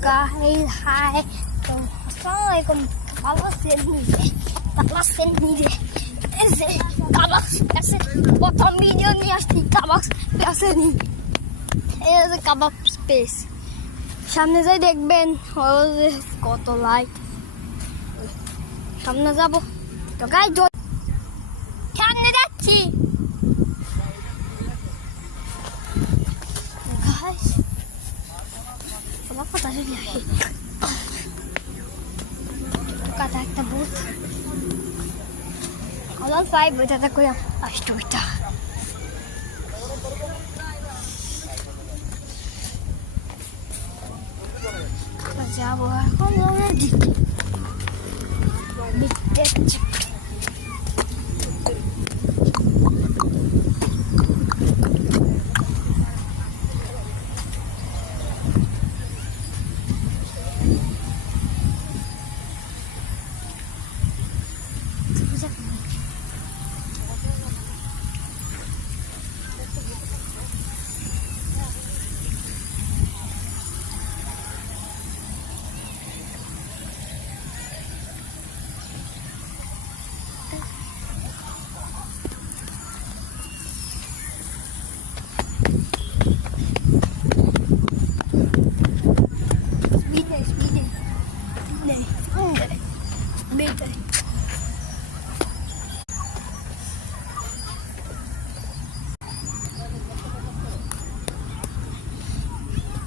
guys, hi. So, Assalamualaikum. Kabak sendiri. Ese kabak আছে প্রথম video নিয়ে আসছি kabak আসেনি। এই যে kabak স্পেস সামনে যাই দেখবেন কত লাইক। সামনে যাব তো গাইজ সামনে যাচ্ছি গাইজ কথা শুনি kata একটা booth kalau five betul aku yang astuta jauh aku lagi bitet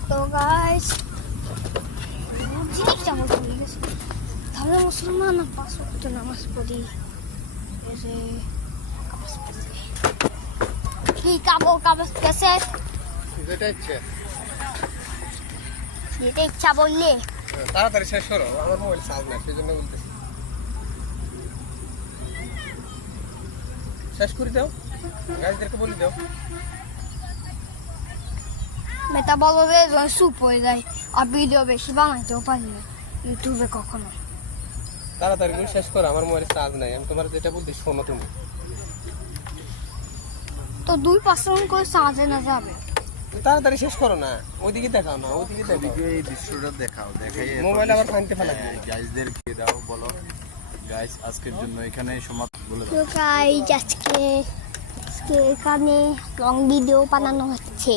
তো গাইস জিনিসটা বলতে ভুলে গেছি তাহলে মুসলমান পাঁচ ওয়াক্ত নামাজ পড়ি কি কাবস কেসে যেটা ইচ্ছা বললে তাড়াতাড়ি শেষ করো আমার মোবাইল চার্জ না সেই জন্য বলতেছি শেষ করে দাও গাইজদেরকে বলে দাও মেটা বলো যে চুপ হয়ে যায় আর ভিডিও বেশি বানাইতেও পারি না ইউটিউবে কখনো তাড়াতাড়ি করে শেষ করো আমার মোবাইলে চার্জ নাই আমি তোমার যেটা বলছি শোনো তুমি তো 2% করে চার্জে না যাবে তাড়াতাড়ি শেষ করো না ওইদিকে দেখাও না ওইদিকে দেখাও এই দৃশ্যটা দেখাও দেখাই মোবাইল আবার ফানতে ফেলা গাইজদেরকে দাও বলো গাইজ আজকের জন্য এখানে সমাপ্ত বলে দাও তো গাইজ আজকে এখানে লং ভিডিও বানানো হচ্ছে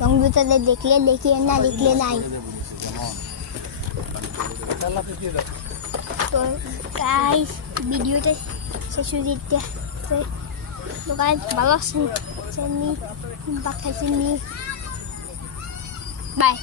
লং ভিডিওতে দেখলে দেখিয়ে না দেখলে নাই তো গাইজ ভিডিওটা শেষ হয়ে যেতে তো গাইজ ভালো আছেন বাই